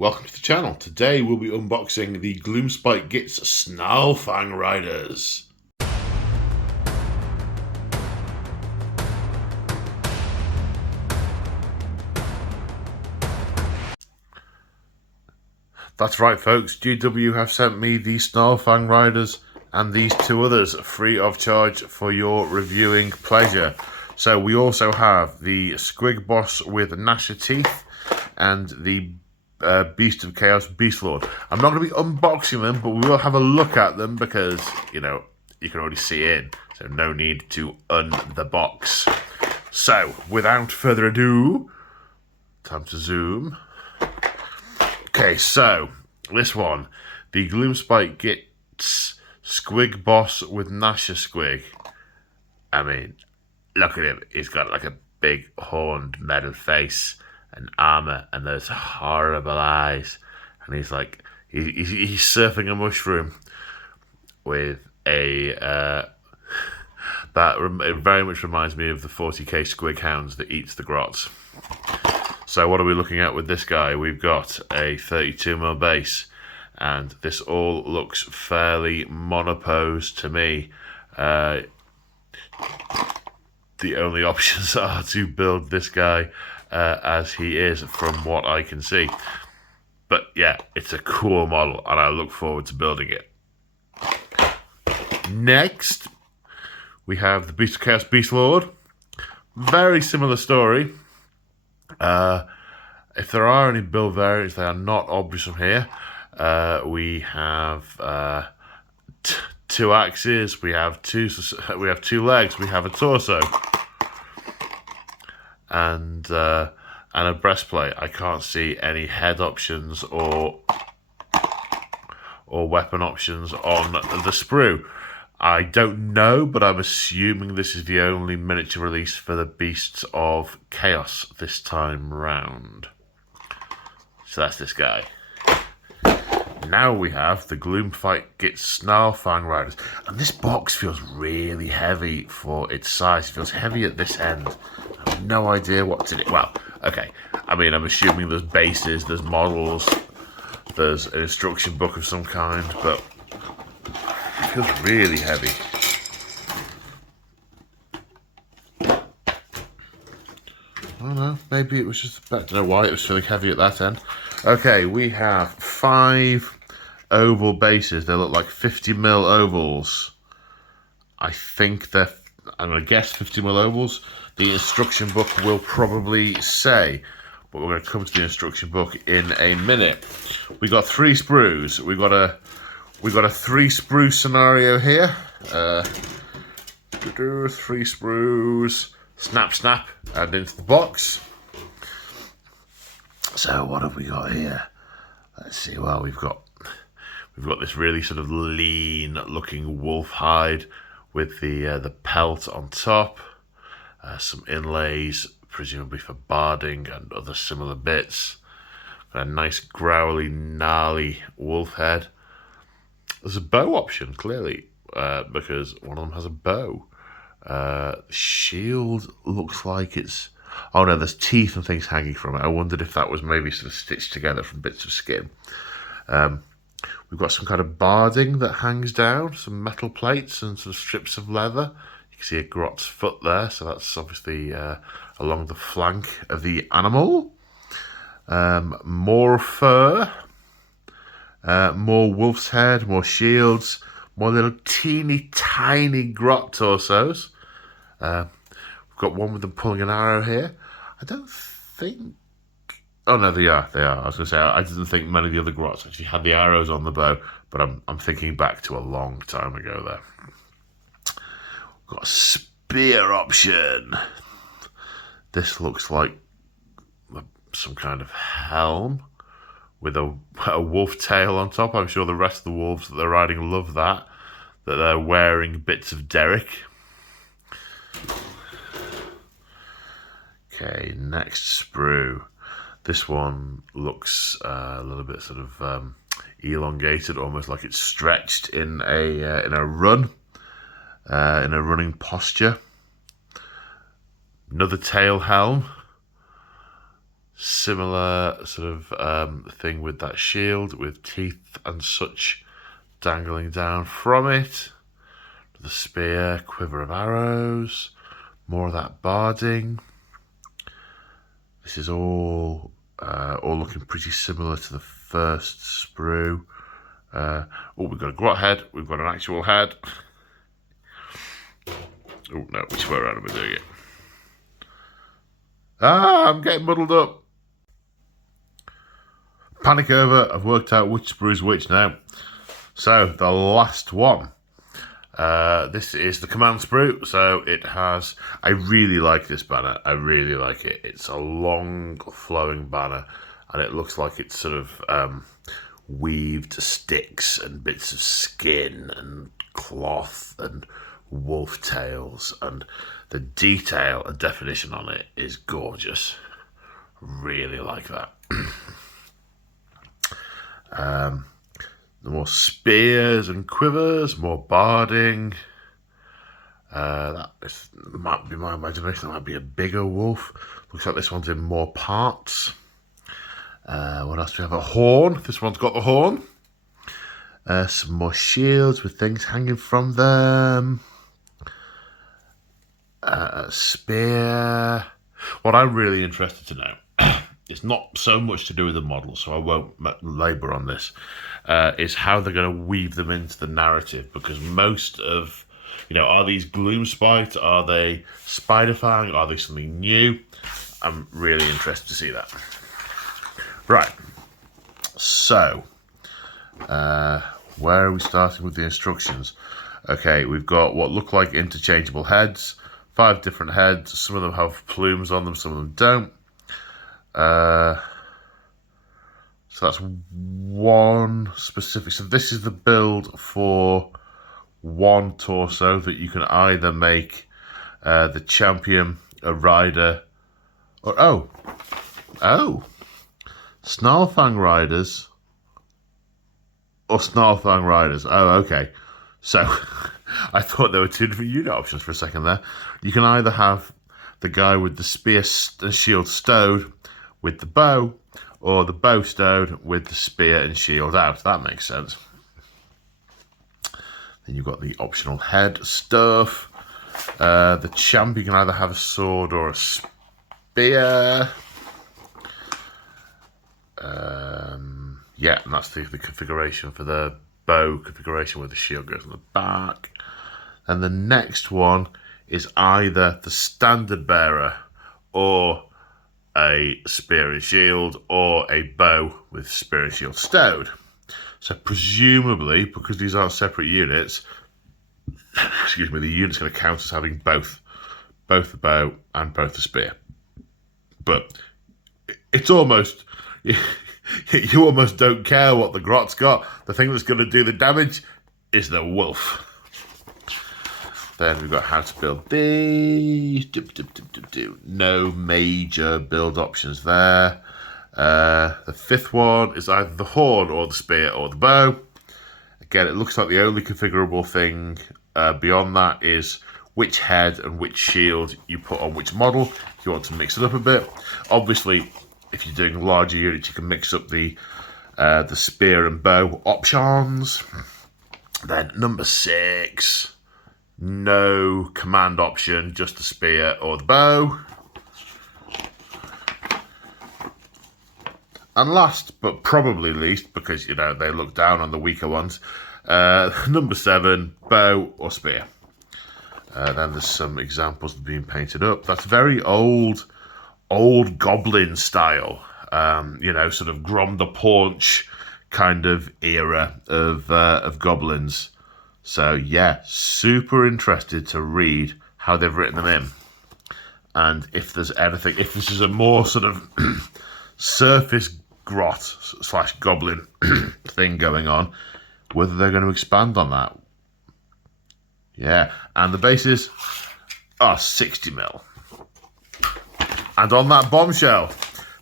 welcome to the channel. Today we'll be unboxing the Gloomspite Gitz Snarlfang Riders. That's right folks, GW have sent me the Snarlfang Riders and these two others free of charge for your reviewing pleasure. So we also have the Squig boss with gnasher teeth and the Beast of Chaos Beast Lord. I'm not going to be unboxing them, but we will have a look at them because, you know, you can already see in. So no need to the box. So without further ado, time to zoom. Okay, so this one, the Gloomspite Gitz Squig boss with gnasher Squig. I mean, look at him. He's got like a big horned metal face and armor and those horrible eyes. And he's like, he's surfing a mushroom with a, it very much reminds me of the 40k Squig hounds that eats the grots. So what are we looking at with this guy? We've got a 32mm base, and this all looks fairly monopose to me. The only options are to build this guy as he is from what I can see. But yeah, it's a cool model and I look forward to building it. Next, we have the Beast of Chaos Beast Lord. Very similar story. If there are any build variants, they are not obvious from here. We have two axes, we have two legs, we have a torso, and a breastplate. I can't see any head options or weapon options on the sprue. I don't know, but I'm assuming this is the only miniature release for the Beasts of Chaos this time round. So that's this guy. Now we have the Gloomspite Gitz Snarlfang Riders. And this box feels really heavy for its size. It feels heavy at this end. I have no idea what's in it. Well, okay. I mean, I'm assuming there's bases, there's models, there's an instruction book of some kind, but it feels really heavy. I don't know, maybe it was just, I don't know why it was feeling heavy at that end. Okay, we have 5 oval bases. They look like 50mm ovals. I think they're, I'm going to guess 50mm ovals. The instruction book will probably say, but we're going to come to the instruction book in a minute. We got 3 sprues. We got a 3 sprue scenario here. 3 sprues. Snap, snap, and into the box. So what have we got here? Let's see. Well, we've got this really sort of lean-looking wolf hide with the pelt on top. Some inlays, presumably for barding and other similar bits. Got a nice growly, gnarly wolf head. There's a bow option, clearly, because one of them has a bow. Shield looks like it's... Oh no, there's teeth and things hanging from it. I wondered if that was maybe sort of stitched together from bits of skin. We've got some kind of barding that hangs down, some metal plates and some strips of leather. You can see a grot's foot there, so that's obviously along the flank of the animal. More fur, more wolf's head, more shields, more little teeny tiny grot torsos. We've got one with them pulling an arrow here. I don't think... Oh no, they are. I was going to say, I didn't think many of the other grots actually had the arrows on the bow, but I'm thinking back to a long time ago there. We've got a spear option. This looks like some kind of helm with a wolf tail on top. I'm sure the rest of the wolves that they're riding love that they're wearing bits of derrick. Okay, next sprue. This one looks a little bit sort of elongated, almost like it's stretched in a run, in a running posture. Another tail helm. Similar sort of thing with that shield, with teeth and such dangling down from it. The spear, quiver of arrows, more of that barding. This is all looking pretty similar to the first sprue. Oh, we've got a grot head. We've got an actual head. Oh no, which way around am I doing it? Ah, I'm getting muddled up. Panic over. I've worked out which sprue's which now. So the last one. This is the command sprue, so it has, I really like this banner, I really like it. It's a long flowing banner and it looks like it's sort of weaved sticks and bits of skin and cloth and wolf tails, and the detail and definition on it is gorgeous. Really like that. The more spears and quivers, more barding. Might be my imagination, that might be a bigger wolf. Looks like this one's in more parts. What else do we have? A horn. This one's got the horn. Some more shields with things hanging from them. A spear. What I'm really interested to know, it's not so much to do with the model, so I won't labour on this, is how they're going to weave them into the narrative, because most of, are these Gloomspite, are they Spiderfang, are they something new? I'm really interested to see that. Right, so, where are we starting with the instructions? Okay, we've got what look like interchangeable heads, 5 different heads, some of them have plumes on them, some of them don't. So that's one specific. So this is the build for one torso that you can either make the champion, a rider, or Snarlfang Riders or Snarlfang Riders. Oh, okay. So I thought there were 2 different unit options for a second there. You can either have the guy with the spear and shield stowed with the bow, or the bow stowed with the spear and shield out. That makes sense. Then you've got the optional head stuff. The champ, you can either have a sword or a spear. Yeah, and that's the configuration for the bow configuration, where the shield goes on the back. And the next one is either the standard bearer or a spear and shield, or a bow with spear and shield stowed. So presumably, because these aren't separate units, excuse me, the unit's going to count as having both the bow and both the spear. But it's almost, you almost don't care what the grot's got. The thing that's going to do the damage is the wolf. Then we've got how to build these. No major build options there. The 5th one is either the horn or the spear or the bow. Again, it looks like the only configurable thing beyond that is which head and which shield you put on which model, if you want to mix it up a bit. Obviously, if you're doing larger units, you can mix up the spear and bow options. Then number 6... no command option, just the spear or the bow. And last, but probably least, because, they look down on the weaker ones, number 7, bow or spear. Then there's some examples being painted up. That's very old goblin style, sort of Grom the Paunch kind of era of goblins. So yeah, super interested to read how they've written them in. And if there's anything, if this is a more sort of surface grot / goblin thing going on, whether they're going to expand on that. Yeah, and the bases are 60mm. And on that bombshell,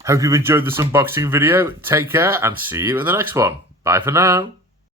hope you've enjoyed this unboxing video. Take care and see you in the next one. Bye for now.